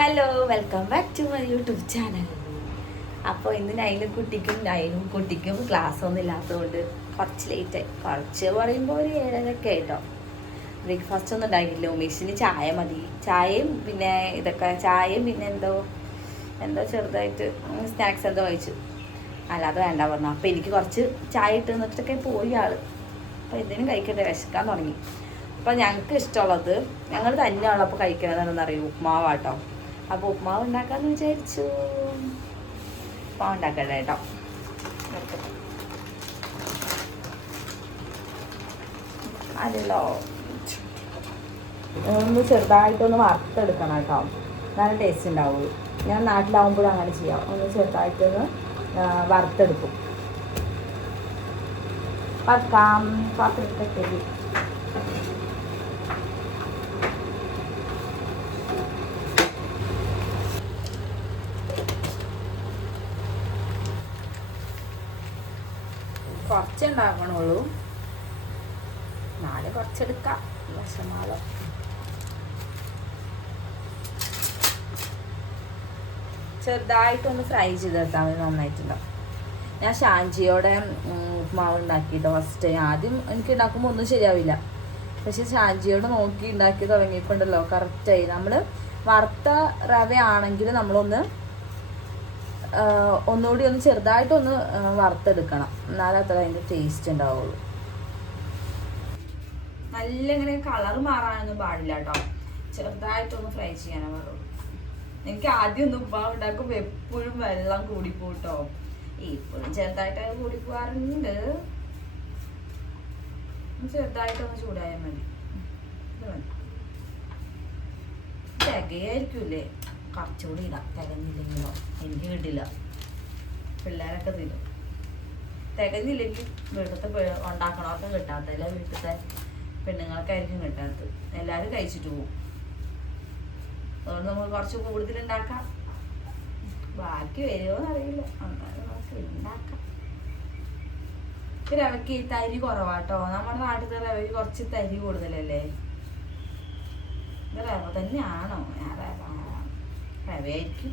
Hello, welcome back to my YouTube channel. അപ്പോൾ ഇന്ന് കുട്ടിക്കും ക്ലാസ് ഒന്നും ഇല്ലാത്തതുകൊണ്ട് കുറച്ച് ലേറ്റായി. കുറച്ച് പറയുമ്പോൾ ഒരു 7:30 ആയിട്ടോ. ബ്രേക്ക്ഫാസ്റ്റ് ഒന്നും ഉണ്ടായിട്ടില്ല. ഉമേഷിന് ചായ മതി. ചായയും പിന്നെ ചായയും പിന്നെ എന്തോ ചെറുതായിട്ട് സ്നാക്സ് എന്തോ കഴിച്ചു. അല്ലാതെ വേണ്ട പറഞ്ഞു. അപ്പോൾ എനിക്ക് കുറച്ച് ചായ ഇട്ട് നിന്നിട്ടൊക്കെ പോയി ആള്. അപ്പോൾ എന്തിനും കഴിക്കട്ടെ, വിശക്കാൻ തുടങ്ങി. അപ്പോൾ ഞങ്ങൾക്ക് ഇഷ്ടമുള്ളത് ഞങ്ങൾ തന്നെയുള്ളപ്പോൾ കഴിക്കണമെന്ന് അറിയും, ഉപ്മാവാട്ടോ. അപ്പോൾ ഉപ്മാവ് ഉണ്ടാക്കാമെന്ന് വിചാരിച്ചു. ഉപ്മാവ് ഉണ്ടാക്കട്ടെ കേട്ടോ. അല്ലോ, ഒന്ന് ചെറുതായിട്ടൊന്ന് വറുത്തെടുക്കണം കേട്ടോ, നല്ല ടേസ്റ്റ് ഉണ്ടാവുള്ളൂ. ഞാൻ നാട്ടിലാവുമ്പോഴും അങ്ങനെ ചെയ്യാം. ഒന്ന് ചെറുതായിട്ടൊന്ന് വറുത്തെടുക്കും. വറുക്കാം, പാത്രത്തിലേക്ക് കുറച്ചുണ്ടാക്കണുള്ളൂ. നാളെ കുറച്ചെടുക്കാം. വിഷമാളോ ചെറുതായിട്ടൊന്ന് ഫ്രൈ ചെയ്തെടുത്താൽ മതി, നന്നായിട്ടുണ്ടാവും. ഞാൻ ഷാൻജിയോടെ ഉപ്മാവ് ഉണ്ടാക്കിയിട്ട് ഫസ്റ്റ് ആദ്യം എനിക്ക് ഉണ്ടാക്കുമ്പോൾ ഒന്നും ശരിയാവില്ല. പക്ഷെ ഷാൻജിയോടെ നോക്കി ഉണ്ടാക്കി തുടങ്ങിയപ്പോൾ ഉണ്ടല്ലോ കറക്റ്റായി. നമ്മൾ വറുത്ത റവ ആണെങ്കിൽ നമ്മളൊന്ന് ഒന്നുകൂടി ഒന്ന് ചെറുതായിട്ടൊന്ന് വറുത്തെടുക്കണം, എന്നാലും അത്ര അതിൻ്റെ ടേസ്റ്റ് ഉണ്ടാവുള്ളൂ. നല്ല ഇങ്ങനെ കളർ മാറാനൊന്നും പാടില്ല കേട്ടോ, ചെറുതായിട്ടൊന്ന് ഫ്രൈ ചെയ്യാനേ പാടുള്ളൂ. എനിക്ക് ആദ്യം ഒന്നും ഉപ്പാവ് ഉണ്ടാക്കുമ്പോൾ എപ്പോഴും വെള്ളം കൂടിപ്പോട്ടോ. ഇപ്പോഴും ചെറുതായിട്ട് കൂടിപ്പോവാറുണ്ട്. ചെറുതായിട്ടൊന്ന് ചൂടായാൽ മതി. തികയായിരിക്കൂലേ, കുറച്ചുകൂടി ഇടാം. തികഞ്ഞില്ലെങ്കിലോ എനിക്ക് കിട്ടില്ല, പിള്ളേരൊക്കെ തരും. തികഞ്ഞില്ലെങ്കിൽ വീട്ടിലത്തെ ഉണ്ടാക്കണവർക്കും കിട്ടാത്തല്ല, വീട്ടിലത്തെ പെണ്ണുങ്ങൾക്കായിരിക്കും കിട്ടാത്തത്. എല്ലാവരും കഴിച്ചിട്ട് പോകും. അതുകൊണ്ട് നമുക്ക് കുറച്ച് കൂടുതലുണ്ടാക്കാം. ബാക്കി വരുമോന്ന് അറിയില്ല, എന്നാലും നമുക്ക് ഉണ്ടാക്കാം. റവയ്ക്ക് തരി കുറവാട്ടോ. നമ്മുടെ നാട്ടിലത്തെ റവയ്ക്ക് കുറച്ച് തരി കൂടുതലല്ലേ. റവ തന്നെയാണോ? ഞാൻ റവയായിരിക്കും.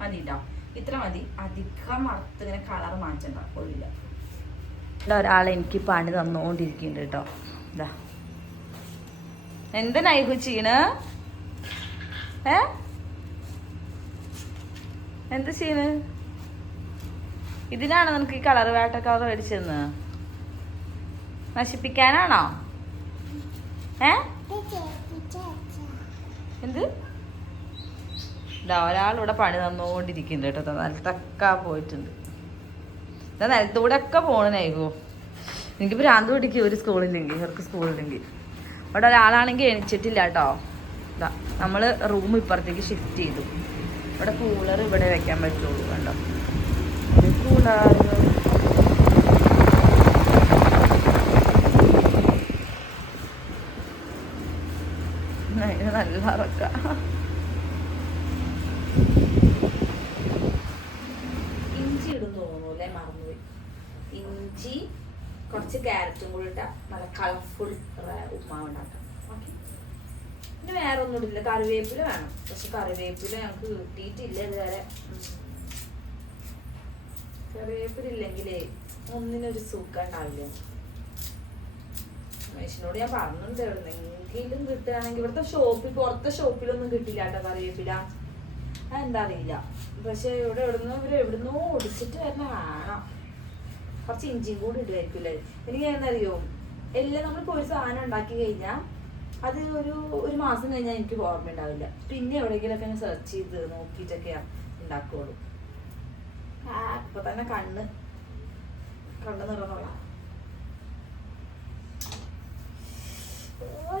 മതി കേട്ടോ, ഇത്ര മതി. അധികം വറുത്ത് ഇങ്ങനെ കളർ മാറ്റണ്ട, കൊള്ളില്ല. ഒരാളെ എനിക്ക് പണി തന്നുകൊണ്ടിരിക്കുന്നുണ്ട് കേട്ടോ. ഇതാ എന്ത് നൈഹു ചെയ്യണ്? എന്ത് ചെയ്യണ്? ഇതിനാണോ നമുക്ക് ഈ കളർ വേട്ട കളർ മേടിച്ചെന്ന്? നശിപ്പിക്കാനാണോ? എന്ത്? ഇതാ ഒരാളിവിടെ പണി തന്നുകൊണ്ടിരിക്കുന്നുണ്ട് കേട്ടോ. നിലത്തൊക്കെ പോയിട്ടുണ്ട്. ഇതാ നിലത്തൂടെ ഒക്കെ പോകണേക്കോ. എനിക്ക് ഭ്രാന്ത് പിടിക്കും ഒരു സ്കൂളില്ലെങ്കിൽ, ഇവർക്ക് സ്കൂളില്ലെങ്കിൽ. ഇവിടെ ഒരാളാണെങ്കിൽ എണിച്ചിട്ടില്ല കേട്ടോ. ഇതാ നമ്മൾ റൂം ഇപ്പുറത്തേക്ക് ഷിഫ്റ്റ് ചെയ്തു. ഇവിടെ കൂളർ ഇവിടെ വെക്കാൻ പറ്റുള്ളൂ. കണ്ടോ, കൂളർ നല്ല ഇറക്ക. ഇഞ്ചി ഇടും തോന്നൂല്ലേ, മറന്നുപോയി. ഇഞ്ചി കുറച്ച് ക്യാരറ്റും കൂടി ഇട്ടാൽ നല്ല കളർഫുൾ ഉപ്മാവ് ഉണ്ടാക്കാം. ഓക്കെ, പിന്നെ വേറെ ഒന്നും ഇടില്ല. കറിവേപ്പില വേണം, പക്ഷെ കറിവേപ്പില ഞങ്ങൾക്ക് കിട്ടിയിട്ടില്ല ഇതുവരെ. കറിവേപ്പില ഇല്ലെങ്കിലേ ഒന്നിനൊരു സുഖം ഉണ്ടാവില്ല. മനുഷ്യനോട് ഞാൻ പറഞ്ഞിട്ടുണ്ട്, എവിടെന്നെങ്കിലും കിട്ടുകയാണെങ്കിൽ. ഇവിടുത്തെ പുറത്തെ ഷോപ്പിലൊന്നും കിട്ടില്ല കേട്ടോ കറിവേപ്പില. അതെന്താ അറിയില്ല. പക്ഷെ എവിടുന്നോ ഒടിച്ചിട്ട് തന്നെ വേണം. കുറച്ച് ഇഞ്ചിയും കൂടി ഇടുമായിരിക്കില്ലേ. എനിക്ക് എന്താണെന്നറിയോ, എല്ലാം നമ്മളിപ്പോൾ ഒരു സാധനം ഉണ്ടാക്കി കഴിഞ്ഞാൽ അത് ഒരു മാസം കഴിഞ്ഞാൽ എനിക്ക് ഓർമ്മ ഉണ്ടാവില്ല. പിന്നെ എവിടെയെങ്കിലൊക്കെ ഞാൻ സെർച്ച് ചെയ്ത് നോക്കിയിട്ടൊക്കെയാണ് ഉണ്ടാക്കുള്ളൂ. ഇപ്പൊ തന്നെ കണ്ണ് നിറഞ്ഞോളാം.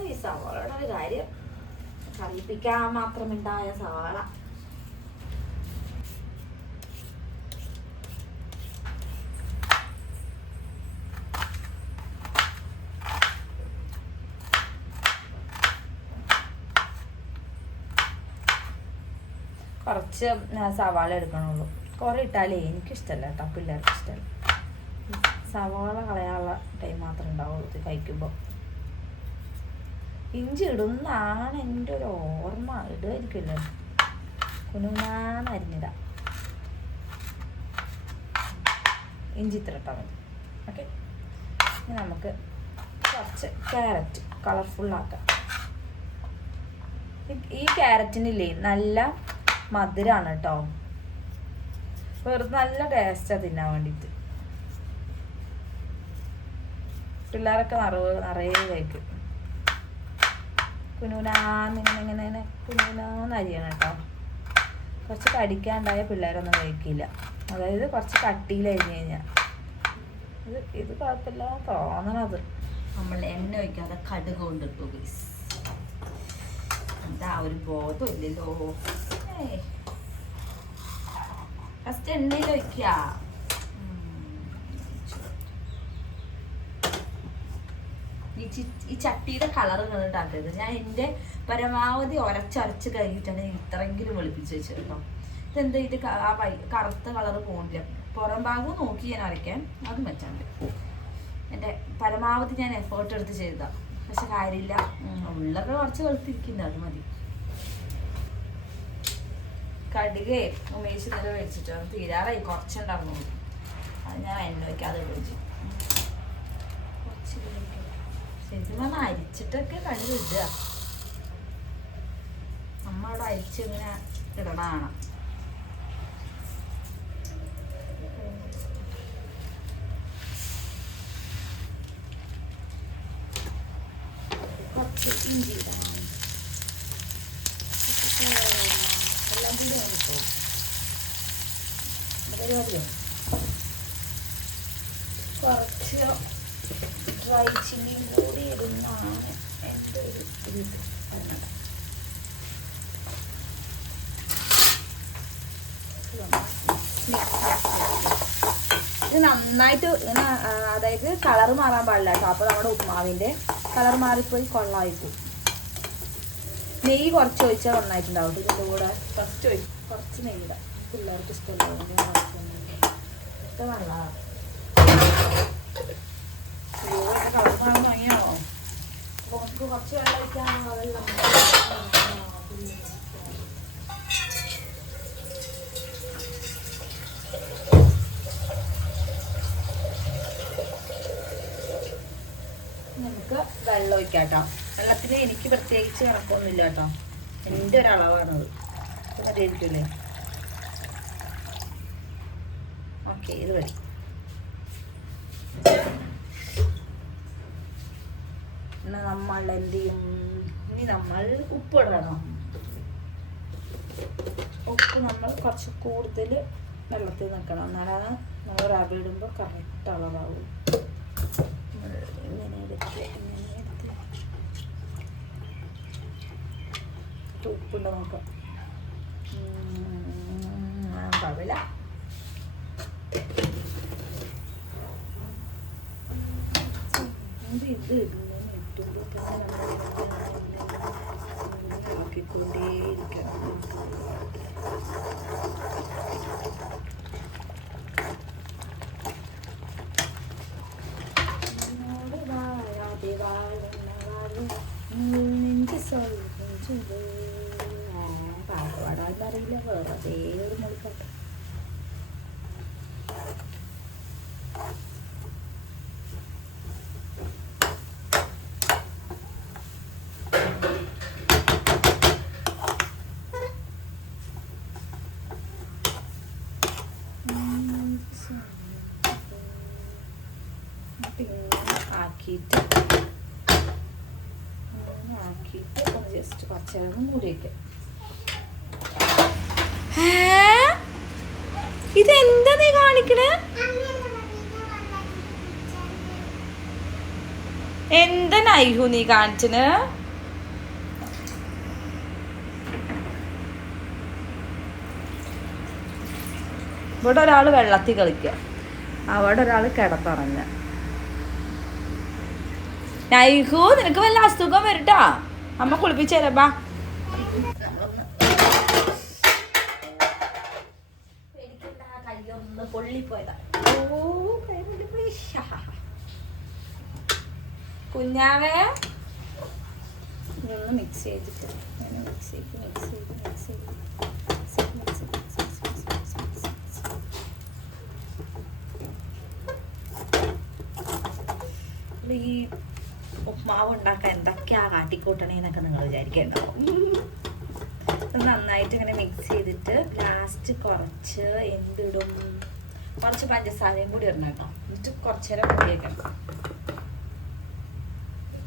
ഈ സവാളയുടെ ഒരു കാര്യം, കറിയിപ്പിക്കാൻ മാത്രമുണ്ടായ സവാള. കുറച്ച് സവാള എടുക്കണുള്ളൂ. കുറെ ഇട്ടാലേ എനിക്കിഷ്ടമല്ല കേട്ടോ, പിള്ളേർക്ക് ഇഷ്ടമല്ല. സവാള കളയാനുള്ള ടൈം മാത്രമേ ഉണ്ടാവുള്ളൂ കഴിക്കുമ്പോൾ. ഇഞ്ചി ഇടുന്നാണ് എൻ്റെ ഒരു ഓർമ്മ. ഇടുമായിരിക്കുമല്ലോ. കുനുനാന്നരിഞ്ഞിടാ. ഇഞ്ചി ഇത്ര ഇട്ടാൽ മതി. ഓക്കെ. ഇനി നമുക്ക് കുറച്ച് ക്യാരറ്റ് കളർഫുള്ളാക്കാം. ഈ ക്യാരറ്റിനില്ലേ നല്ല മധുരമാണ് കേട്ടോ. വെറുതെ നല്ല ടേസ്റ്റാണ് തിന്നാൻ വേണ്ടിയിട്ട്. പിള്ളേരൊക്കെ നിറയെ കഴിക്കും. കുനുനാന്നിങ്ങനെ കുനുനാന്ന് അരിയണം കേട്ടോ. കുറച്ച് കടിക്കാണ്ടായ പിള്ളേരൊന്നും കഴിക്കില്ല. അതായത് കുറച്ച് കട്ടിയിൽ അരിഞ്ഞു കഴിഞ്ഞാൽ ഇത് കുഴപ്പമില്ല തോന്നണത്. നമ്മൾ എണ്ണ ഒഴിക്കാതെ കടുക് കൊണ്ടിട്ടു പ്ലീസ്. എന്താ ഒരു ബോധമില്ലല്ലോ. ഫസ്റ്റ് എണ്ണയിൽ ഒഴിക്കുക. ഈ ചട്ടിയുടെ കളറ് കണ്ടിട്ടാക്കരുത്. ഞാൻ എൻ്റെ പരമാവധി ഉരച്ചരച്ച് കഴിഞ്ഞിട്ടാണ് ഇത്രയെങ്കിലും വെളുപ്പിച്ച് വെച്ചത് കേട്ടോ. ഇതെന്താ ഇത് കറുത്ത കളറ് പോകില്ല. പുറം ഭാഗവും നോക്കി ഞാൻ അരയ്ക്കാൻ അത് മെച്ചാണ്ട്. എൻ്റെ പരമാവധി ഞാൻ എഫേർട്ട് എടുത്ത് ചെയ്തതാണ്. പക്ഷെ കാര്യമില്ല, ഉള്ളൊക്കെ കുറച്ച് വെളുത്തിരിക്കുന്നത് അത് മതി. കടുകേ ഉമേഷ് നല്ല മേടിച്ചിട്ടോ തീരാറായി. കുറച്ചുണ്ടായിരുന്നു. അത് ഞാൻ എണ്ണ വയ്ക്കാതെ ഉപയോഗിച്ചു. ശരിക്കും പറഞ്ഞാൽ അരിച്ചിട്ടൊക്കെ കടുക് ഇടുക. നമ്മളവിടെ അരിച്ചിങ്ങനെ ഇടണതാണ്. കുറച്ച് ഇഞ്ചി ഇടാം. എല്ലാം കൂടി നോക്കോ പരിപാടിയോ. കുറച്ച് ഡ്രൈ ചില്ലിയും കൂടി ഇടുന്നതാണ് എൻ്റെ ഒരു ഇത് പറഞ്ഞത്. ഇത് നന്നായിട്ട് ഇങ്ങനെ അതായത് കളറ് മാറാൻ പാടില്ല കേട്ടോ. അപ്പോൾ നമ്മുടെ ഉപ്മാവിൻ്റെ കളർ മാറിപ്പോയി കൊള്ളായിപ്പോയി. നെയ്യ് കുറച്ച് ഒഴിച്ചാൽ നന്നായിട്ടുണ്ടാവും. ഇതിൻ്റെ കൂടെ ഫസ്റ്റ് കുറച്ച് നെയ്യ് ഇടാം. പിള്ളേർക്ക് ഇഷ്ടമല്ല ഇഷ്ടമല്ല. കളർ മാറാൻ വാങ്ങിയാണോ? അപ്പോൾ നമുക്ക് കുറച്ച് വെള്ളം ഒഴിക്കാം. വെള്ളം നമുക്ക് വെള്ളം ഒഴിക്കാം കേട്ടോ. വെള്ളത്തിൽ എനിക്ക് പ്രത്യേകിച്ച് കണക്കൊന്നുമില്ല കേട്ടോ. എൻ്റെ ഒരളവാണത്. അത് മതിയായിരിക്കുമല്ലേ? ഓക്കെ, ഇത് മതി. നമ്മൾ എന്ത് ചെയ്യും? ഇനി നമ്മൾ ഉപ്പ് ഇടണം. ഉപ്പ് നമ്മൾ കുറച്ച് കൂടുതൽ വെള്ളത്തിൽ നിൽക്കണം. എന്നാലാണ് നമ്മൾ റവ ഇടുമ്പോൾ കറക്റ്റ് അളവാകും. ഇങ്ങനെ എടുത്ത് ഉപ്പുണ്ടോ നോക്കാം. കുഴപ്പമില്ല. ഇത് ആക്കിക്കൊണ്ടേയിരിക്കണം. പാട്ട് പാടാൻ അറിയില്ല. വെറുതെ ഒരു മുഴുക്കട്ടെ. ആക്കിയിട്ട് ഒന്ന് ജസ്റ്റ് കുറച്ച് നേരം മൂടി വയ്ക്കാം. ഇതെന്താ നീ കാണിക്കണേ? എന്താ നൈഹു നീ കാണിച്ചന്? ഇവിടെ ഒരാൾ വെള്ളത്തിൽ കളിക്കുക, അവിടെ ഒരാൾ കിടത്തുറങ്ങ. നൈഹു, നിനക്ക് വല്ല അസുഖം വരട്ടാ. അമ്മ കുളിപ്പിച്ചേരാ. കയ്യൊന്ന് പൊള്ളിപ്പോയതാ. കുഞ്ഞാവേ ഒന്ന് മിക്സ് ചെയ്തിട്ട് അങ്ങനെ മിക്സ് ചെയ്ത് ഈ ഉപ്മാവ് ഉണ്ടാക്കാൻ എന്തൊക്കെയാ കാട്ടിക്കൂട്ടണേന്നൊക്കെ നിങ്ങൾ വിചാരിക്കണ്ടാവും. നന്നായിട്ട് ഇങ്ങനെ മിക്സ് ചെയ്തിട്ട് ലാസ്റ്റ് കുറച്ച് എന്തിടും, കുറച്ച് പഞ്ചസാരയും കൂടി ഇടണം കേട്ടോ. എന്നിട്ട് കുറച്ച് നേരം പൊടിയേക്കണം.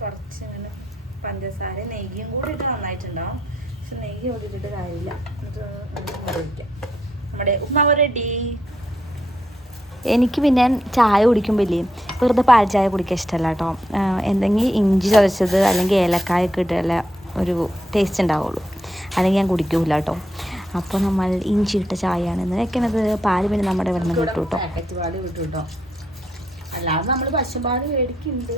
കുറച്ച് ഇങ്ങനെ പഞ്ചസാര നെയ്യും കൂടി ഇട്ട് നന്നായിട്ടുണ്ടാവും. പക്ഷെ നെയ്യ് ഓടിച്ചിട്ട് കാര്യമില്ല. എന്നിട്ട് ഒഴിക്കാം. നമ്മുടെ ഉപ്മാവ് റെഡി. എനിക്ക് പിന്നെ ചായ കുടിക്കുമ്പോഴേ വെറുതെ പാൽ ചായ കുടിക്കാൻ ഇഷ്ടമല്ല കേട്ടോ. എന്തെങ്കിലും ഇഞ്ചി ചതച്ചത് അല്ലെങ്കിൽ ഏലക്കായൊക്കെ ഇട്ടുള്ള ഒരു ടേസ്റ്റ് ഉണ്ടാവുള്ളൂ. അല്ലെങ്കിൽ ഞാൻ കുടിക്കൂല കേട്ടോ. അപ്പോൾ നമ്മൾ ഇഞ്ചി ഇട്ട ചായയാണ് ഇന്ന് വെക്കണത്. പാല് പിന്നെ നമ്മുടെ ഇവിടെ നിന്ന് കിട്ടും കേട്ടോ. പാക്കറ്റ് പാല് കിട്ടും കേട്ടോ. അല്ലാതെ നമ്മൾ പശുപാല് മേടിക്കുന്നുണ്ട്.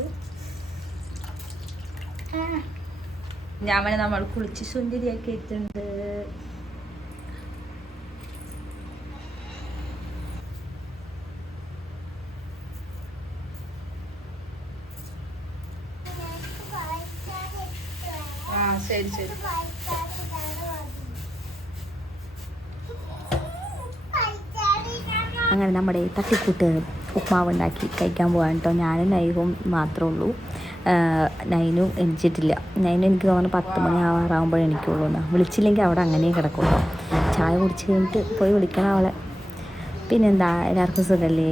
ഞാൻ വേണേ നമ്മൾ കുളിച്ച് സുന്ദരിയാക്കി എത്തുന്നുണ്ട്. ശരി ശരി. അങ്ങനെ നമ്മുടെ തട്ടിക്കൂട്ട് ഉപ്മാവ് ഉണ്ടാക്കി കഴിക്കാൻ പോകാൻ കേട്ടോ. ഞാനും നൈവും മാത്രമേ ഉള്ളൂ. നൈനു എണിച്ചിട്ടില്ല. നൈനു എനിക്ക് തോന്നുന്നു 10 മണി ആവാറാകുമ്പോഴേ എനിക്കുള്ളൂ എന്നാ. വിളിച്ചില്ലെങ്കിൽ അവിടെ അങ്ങനെ കിടക്കുള്ളൂ. ചായ കുടിച്ച് കഴിഞ്ഞിട്ട് പോയി വിളിക്കണം അവളെ. പിന്നെന്താ, എല്ലാവർക്കും സുഖമല്ലേ?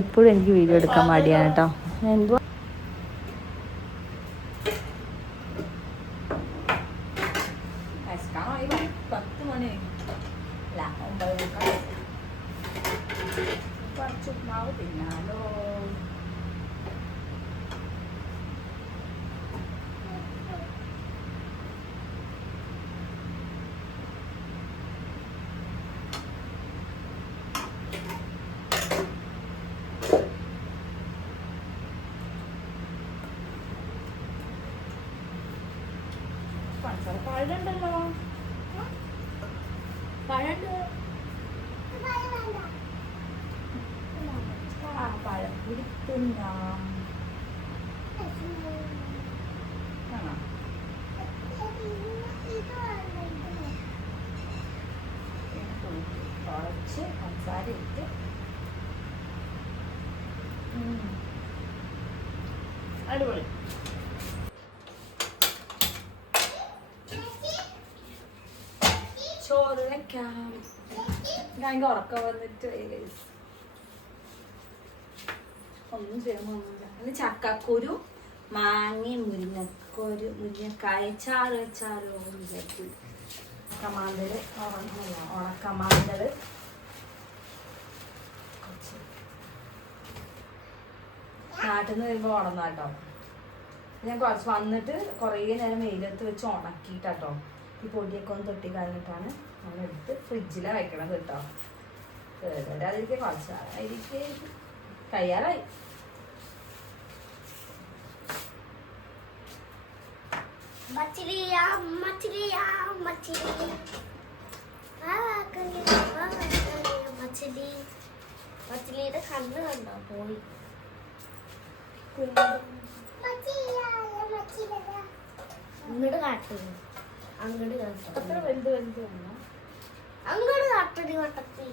എപ്പോഴും എനിക്ക് വീഡിയോ എടുക്കാൻ മടിയാണ് കേട്ടോ. എന്തുവാ ഉപ്മാവ് തിന്നാലോ. പഴമുണ്ടല്ലോ, പഴമുണ്ട്. പഴം പിടിത്തിന്നാം. കുറച്ച് പഞ്ചസാര ഇട്ട് അടിപൊളി. ചോറ് വെക്കാം. ഞാൻ ഉറക്കം വന്നിട്ട് ഒന്നും ചെയ്യുന്നില്ല. പിന്നെ ചക്കക്കുരു മാങ്ങയും മുരിങ്ങക്കായ ചാറ് വെച്ചാലോ വിചാരിക്കും. ഉണക്കമാന്തല് ഉണക്കമാന്തല് നാട്ടിൽ നിന്ന് വരുമ്പോൾ ഉണന്നാട്ടോ. ഞാൻ കുറച്ച് വന്നിട്ട് കുറേ നേരം വെയിലത്ത് വെച്ച് ഉണക്കിയിട്ടോ ഈ പൊടിയൊക്കെ ഒന്ന് തൊട്ടി കഴിഞ്ഞിട്ടാണ് നമ്മളെടുത്ത് ഫ്രിഡ്ജിലാണ് വെക്കണത് കേട്ടോ. അതിലേക്ക് കുറച്ച് അതിലേക്ക് തയ്യാറായി. മച്ചിലിയുടെ കണ്ണ് കണ്ടോ പോയി. അങ്ങോട്ട് കാട്ടുന്നു, അങ്ങോട്ട് കാട്ടും. അത്ര വലുത് വലുത് വന്നോ? അങ്ങോട്ട് കാട്ടടി വട്ടത്തി.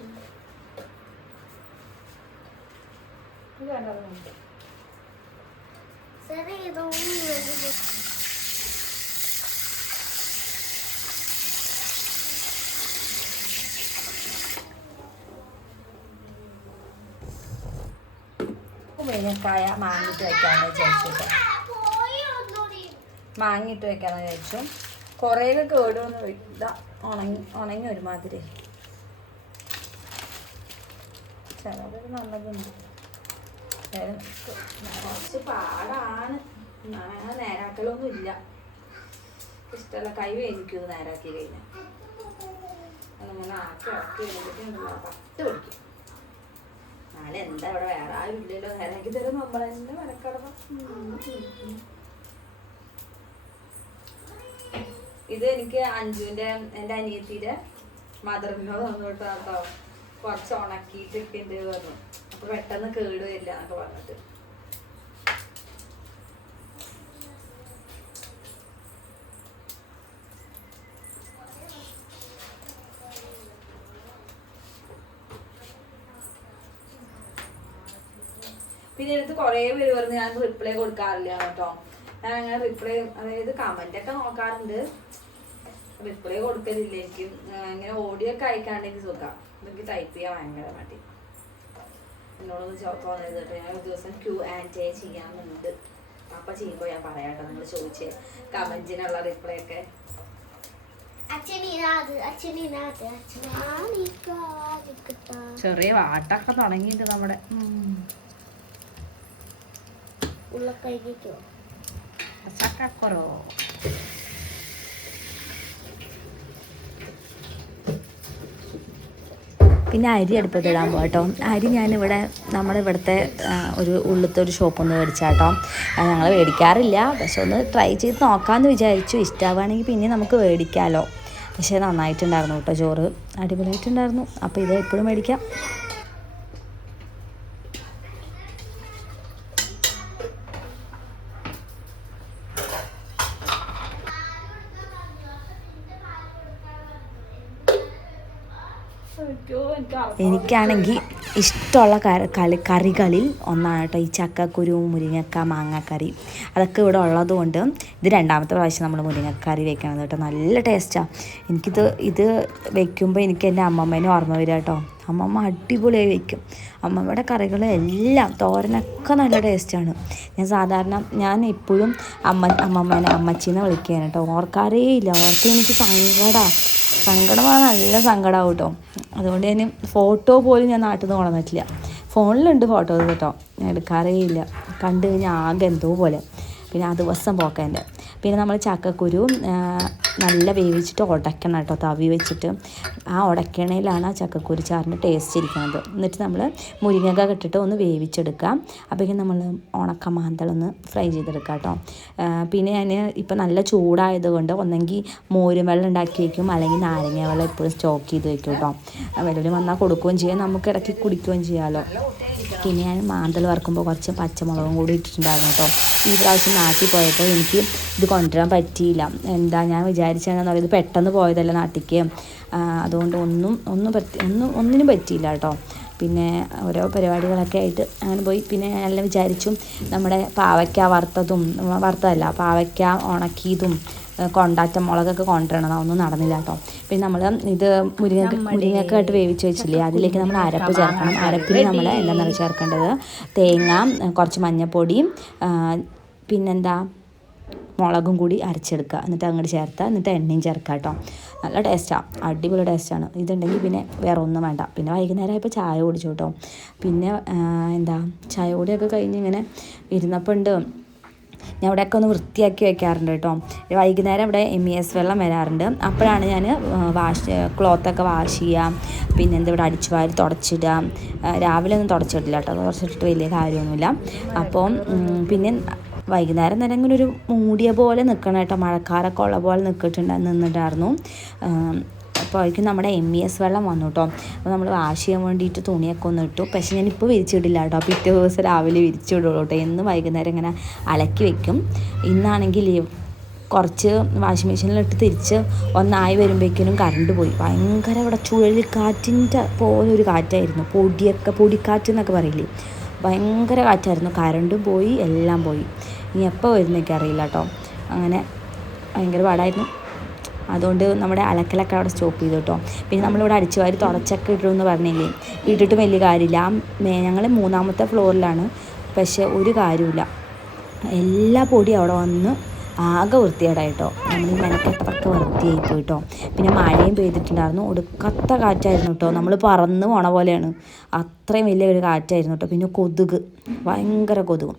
ശരി, ഇതൊന്നും വലുത്. മുരിങ്ങക്കായ മാങ്ങിയിട്ട് വെക്കാന്ന് വിചാരിച്ചിട്ട് മാങ്ങിയിട്ട് വെക്കാന്ന് വിചാരിച്ചു. കുറേ കേടുവന്ന് ഇതാ ഉണങ്ങി ഒരുമാതിരി. ചിലതൊരു നല്ലതുണ്ട്, കുറച്ച് പാടാണ്. നേരാക്കലൊന്നും ഇല്ല, ഇഷ്ടമല്ല. കൈ വേദിക്കും നേരാക്കി കഴിഞ്ഞാൽ. അങ്ങനെ ആക്കി ഇറക്കി കഴിഞ്ഞിട്ടുണ്ടല്ലോ പത്ത് പിടിക്കും. നാളെ എന്താ ഇവിടെ വേറെ ആരും ഇല്ലല്ലോ നേരാക്കി തരും, നമ്മൾ തന്നെ മെനക്കടണം. ഇത് എനിക്ക് അഞ്ജുവിൻ്റെ എൻ്റെ അനിയത്തിയുടെ മദറിനോ തന്നോട്ടോ കേട്ടോ. കുറച്ച് ഉണക്കിയിട്ടൊക്കെ ഉണ്ട് പറഞ്ഞു. അപ്പൊ പെട്ടെന്ന് കേട് വരില്ല എന്നൊക്കെ പറഞ്ഞിട്ട് പിന്നെ എടുത്ത് കുറേ പേര് പറഞ്ഞ് ഞാൻ റിപ്ലൈ കൊടുക്കാറില്ല കേട്ടോ. ഞാൻ അങ്ങനെ റിപ്ലൈ, അതായത് കമന്റ് ഒക്കെ നോക്കാറുണ്ട്, റിപ്ലൈ കൊടുക്കലില്ല. എനിക്ക് ഇങ്ങനെ ഓഡിയോ ഒക്കെ അയക്കാണ്ടെങ്കിൽ സുഖം, എനിക്ക് ടൈപ്പ് ചെയ്യാൻ ഭയങ്കര മടി. എന്നോടൊന്ന് തോന്നരുത് കേട്ടോ. ഞാൻ ഒരു ദിവസം Q&A ചെയ്യാനുണ്ട്, അപ്പൊ ചെയ്യുമ്പോ ഞാൻ പറയാട്ടോ നിങ്ങൾ ചോദിച്ചേ കമന്റിനുള്ള റിപ്ലൈ ഒക്കെ. ചെറിയ വാട്ടൊക്കെ തുടങ്ങിയിട്ട് നമ്മുടെ ചക്കക്കുറോ. പിന്നെ അരി അടുപ്പത്തിടാൻ പോകട്ടോ. അരി ഞാനിവിടെ നമ്മുടെ ഇവിടുത്തെ ഒരു ഉള്ളിലത്തെ ഒരു ഷോപ്പിൽ നിന്ന് മേടിച്ചാട്ടോ. ഞങ്ങൾ മേടിക്കാറില്ല, പക്ഷെ ഒന്ന് ട്രൈ ചെയ്ത് നോക്കാമെന്ന് വിചാരിച്ചു. ഇഷ്ടമാവുകയാണെങ്കിൽ പിന്നെ നമുക്ക് മേടിക്കാമല്ലോ. പക്ഷേ നന്നായിട്ടുണ്ടായിരുന്നു കേട്ടോ, ചോറ് അടിപൊളിയായിട്ടുണ്ടായിരുന്നു. അപ്പോൾ ഇത് എപ്പോഴും മേടിക്കാം. എനിക്കാണെങ്കിൽ ഇഷ്ടമുള്ള കറികളിൽ ഒന്നാണ് കേട്ടോ ഈ ചക്കക്കുരു, മുരിങ്ങക്ക, മാങ്ങാക്കറി. അതൊക്കെ ഇവിടെ ഉള്ളതുകൊണ്ട് ഇത് രണ്ടാമത്തെ പ്രാവശ്യം നമ്മൾ മുരിങ്ങക്കറി വെക്കണത് കേട്ടോ. നല്ല ടേസ്റ്റാണ്. ഇത് വെക്കുമ്പോൾ എനിക്ക് എൻ്റെ അമ്മമ്മേനെ ഓർമ്മ വരിക കേട്ടോ. അമ്മമ്മ അടിപൊളിയായി വയ്ക്കും. അമ്മമ്മയുടെ കറികളെല്ലാം, തോരനൊക്കെ നല്ല ടേസ്റ്റാണ്. ഞാൻ ഇപ്പോഴും അമ്മമ്മേനെ അമ്മച്ചീനെ വിളിക്കുകയാണ് കേട്ടോ. ഓർക്കാറേ ഇല്ല. ഓർത്ത് എനിക്ക് സങ്കടമാണ്, നല്ല സങ്കടമാവും കേട്ടോ. അതുകൊണ്ട് ഞാൻ ഫോട്ടോ പോലും ഞാൻ നാട്ടിൽ നിന്ന് കൊണ്ടുവന്നിട്ടില്ല. ഫോണിലുണ്ട് ഫോട്ടോസ് കേട്ടോ, ഞാൻ എടുക്കാറേ ഇല്ല. കണ്ടു കഴിഞ്ഞാൽ ആകെ എന്തോ പോലെ. പിന്നെ ആ ദിവസം പോക്കേൻ്റെ. പിന്നെ നമ്മൾ ചക്കക്കുരു നല്ല വേവിച്ചിട്ട് ഉടയ്ക്കണം കേട്ടോ, തവി വെച്ചിട്ട്. ആ ഉടയ്ക്കണയിലാണ് ആ ചക്കക്കുരു ചാറിൻ്റെ ടേസ്റ്റ് ഇരിക്കുന്നത്. എന്നിട്ട് നമ്മൾ മുരിങ്ങക്ക ഇട്ടിട്ട് ഒന്ന് വേവിച്ചെടുക്കാം. അപ്പോഴേക്കും നമ്മൾ ഉണക്ക മാന്തളൊന്ന് ഫ്രൈ ചെയ്തെടുക്കാം കേട്ടോ. പിന്നെ ഞാൻ ഇപ്പം നല്ല ചൂടായതുകൊണ്ട് ഒന്നെങ്കിൽ മോരും വെള്ളം ഉണ്ടാക്കി വയ്ക്കും, അല്ലെങ്കിൽ നാരങ്ങ വെള്ളം എപ്പോഴും സ്റ്റോക്ക് ചെയ്ത് വയ്ക്കും കേട്ടോ. വെല്ലുവിളി വന്നാൽ കൊടുക്കുകയും ചെയ്യാം, നമുക്ക് ഇടയ്ക്ക് കുടിക്കുകയും ചെയ്യാമല്ലോ. പിന്നെ ഞാൻ മാന്തൽ വറുക്കുമ്പോൾ കുറച്ച് പച്ചമുളകും കൂടി ഇട്ടിട്ടുണ്ടായിരുന്നു കേട്ടോ. ഈ പ്രാവശ്യം നാട്ടിൽ പോയപ്പോൾ എനിക്ക് ഇത് കൊണ്ടുവരാൻ പറ്റിയില്ല. ഞാൻ വിചാരിച്ചതെന്ന് പറയുന്നത് പെട്ടെന്ന് പോയതല്ല നാട്ടിലേക്ക്, അതുകൊണ്ട് ഒന്നിനും പറ്റിയില്ല കേട്ടോ. പിന്നെ ഓരോ പരിപാടികളൊക്കെ ആയിട്ട് അങ്ങനെ പോയി. പിന്നെ ഞാനെല്ലാം വിചാരിച്ചു നമ്മുടെ പാവയ്ക്ക പാവയ്ക്ക ഉണക്കിയതും കൊണ്ടാറ്റ മുളകൊക്കെ കൊണ്ടുവരണം, അതൊന്നും നടന്നില്ല കേട്ടോ. പിന്നെ നമ്മൾ ഇത് മുരിങ്ങക്ക ആയിട്ട് വേവിച്ച് വെച്ചില്ലേ, അതിലേക്ക് നമ്മൾ അരപ്പ് ചേർക്കണം. അരപ്പിൽ നമ്മൾ എന്താണെന്ന് ചേർക്കേണ്ടത്, തേങ്ങ, കുറച്ച് മഞ്ഞൾപ്പൊടിയും പിന്നെന്താ മുളകും കൂടി അരച്ചെടുക്കുക. എന്നിട്ട് അങ്ങോട്ട് ചേർത്താൽ, എന്നിട്ട് എണ്ണയും ചേർക്കുക കേട്ടോ. നല്ല ടേസ്റ്റാണ്, അടിപൊളി ടേസ്റ്റാണ്. ഇതുണ്ടെങ്കിൽ പിന്നെ വേറെ ഒന്നും വേണ്ട. പിന്നെ വൈകുന്നേരം ആയപ്പോൾ ചായ കുടിച്ചു കേട്ടോ. പിന്നെ ചായ കുടിയൊക്കെ കഴിഞ്ഞ് ഇങ്ങനെ ഇരുന്നപ്പോൾ ഞാൻ ഇവിടെയൊക്കെ ഒന്ന് വൃത്തിയാക്കി വെക്കാറുണ്ട് കേട്ടോ. വൈകുന്നേരം ഇവിടെ MES വെള്ളം വരാറുണ്ട്. അപ്പോഴാണ് ഞാൻ ക്ലോത്തൊക്കെ വാഷ് ചെയ്യുക. പിന്നെ ഇവിടെ അടിച്ചു വാരി തുടച്ചിടുക. രാവിലെ ഒന്നും തുടച്ചിട്ടില്ല കേട്ടോ, തുടച്ചിട്ടിട്ട് വലിയ കാര്യമൊന്നുമില്ല. അപ്പോൾ പിന്നെ വൈകുന്നേരം നേരം ഇങ്ങനെ ഒരു മൂടിയ പോലെ നിൽക്കണം കേട്ടോ, മഴക്കാരൊക്കെ ഉള്ള പോലെ നിന്നിട്ടായിരുന്നു. അപ്പോൾ അതിലേക്ക് നമ്മുടെ MES വെള്ളം വന്നു കേട്ടോ. അപ്പോൾ നമ്മൾ വാഷ് ചെയ്യാൻ വേണ്ടിയിട്ട് തുണിയൊക്കെ ഒന്ന് ഇട്ടു. പക്ഷേ ഞാനിപ്പോൾ വിരിച്ചിടില്ല കേട്ടോ, പിറ്റേ ദിവസം രാവിലെ വിരിച്ചിടുള്ളൂ കേട്ടോ. എന്നും വൈകുന്നേരം ഇങ്ങനെ അലക്കി വെക്കും. ഇന്നാണെങ്കിൽ കുറച്ച് വാഷിംഗ് മെഷീനിലിട്ട് തിരിച്ച് ഒന്നായി വരുമ്പോഴേക്കും കറണ്ട് പോയി. ഭയങ്കര ഇവിടെ ചുഴലിക്കാറ്റിൻ്റെ പോലെ ഒരു കാറ്റായിരുന്നു, പൊടിക്കാറ്റ് എന്നൊക്കെ പറയില്ലേ, ഭയങ്കര കാറ്റായിരുന്നു. കറണ്ടും പോയി, എല്ലാം പോയി. ഇനി എപ്പോൾ വരുന്നൊക്കെ അറിയില്ല കേട്ടോ. അങ്ങനെ ഭയങ്കര പാടായിരുന്നു. അതുകൊണ്ട് നമ്മുടെ അലക്കലൊക്കെ അവിടെ സ്റ്റോപ്പ് ചെയ്തു കേട്ടോ. പിന്നെ നമ്മളിവിടെ അടിച്ചു വാരി തുടച്ചൊക്കെ ഇട്ടുമെന്ന് പറഞ്ഞില്ലേ, ഇട്ടിട്ടും വലിയ കാര്യമില്ല. ഞങ്ങൾ 3ാമത്തെ ഫ്ലോറിലാണ്, പക്ഷേ ഒരു കാര്യമില്ല, എല്ലാ പൊടിയും അവിടെ വന്ന് ആകെ വൃത്തികേടായിട്ടോ. നമ്മൾ ഈ മെനക്കെട്ടതൊക്കെ വൃത്തിയായി പോയിട്ടോ. പിന്നെ മഴയും പെയ്തിട്ടുണ്ടായിരുന്നു, ഒടുക്കത്ത കാറ്റായിരുന്നു കേട്ടോ. നമ്മൾ പറന്ന് പോണ പോലെയാണ്, അത്രയും വലിയൊരു കാറ്റായിരുന്നു കേട്ടോ. പിന്നെ ഭയങ്കര കൊതുകും.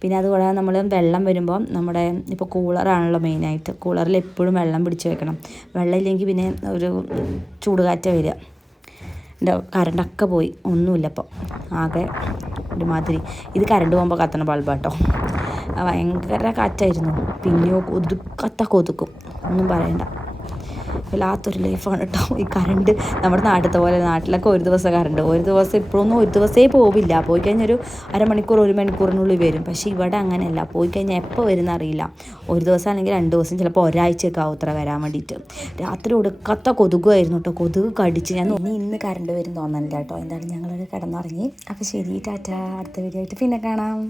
പിന്നെ അതുകൂടാതെ നമ്മൾ വെള്ളം വരുമ്പോൾ നമ്മുടെ ഇപ്പോൾ കൂളറാണല്ലോ മെയിനായിട്ട്, കൂളറിൽ എപ്പോഴും വെള്ളം പിടിച്ച് വെക്കണം. വെള്ളം ഇല്ലെങ്കിൽ പിന്നെ ഒരു ചൂടുകാറ്റ വരിക. കറണ്ടൊക്കെ പോയി, ഒന്നുമില്ല ഇപ്പോൾ, ആകെ ഒരുമാതിരി. ഇത് കറണ്ട് പോകുമ്പോൾ കത്തണ ബൾബാട്ടോ. ഭയങ്കര കാറ്റായിരുന്നു. പിന്നെ ഒതുക്കത്ത കൊതുക്കും, ഒന്നും പറയണ്ട. വല്ലാത്തൊരു ലൈഫാണ് കേട്ടോ ഈ കറണ്ട്. നമ്മുടെ നാട്ടിലത്തെ പോലെ നാട്ടിലൊക്കെ ഒരു ദിവസം കറണ്ട്, ഒരു ദിവസം ഇപ്പോഴൊന്നും ഒരു ദിവസമേ പോവില്ല, പോയി കഴിഞ്ഞാൽ ഒരു അരമണിക്കൂർ 1 മണിക്കൂറിനുള്ളിൽ വരും. പക്ഷേ ഇവിടെ അങ്ങനെയല്ല, പോയി കഴിഞ്ഞാൽ എപ്പോൾ വരുന്ന അറിയില്ല. ഒരു ദിവസം അല്ലെങ്കിൽ 2 ദിവസം, ചിലപ്പോൾ ഒരാഴ്ചയൊക്കെ ആവും ഉത്തര വരാൻ വേണ്ടിയിട്ട്. രാത്രി ഒടുക്കത്ത കൊതുകുമായിരുന്നു കേട്ടോ, കൊതുക് കടിച്ച് ഞാൻ ഇന്ന് കറണ്ട് വരും തോന്നണില്ല കേട്ടോ. എന്തായാലും ഞങ്ങളൊക്കെ കിടന്നുറങ്ങി. അപ്പോൾ ശരി, ടാറ്റ. അടുത്ത വീഡിയോ ആയിട്ട് പിന്നെ കാണാം.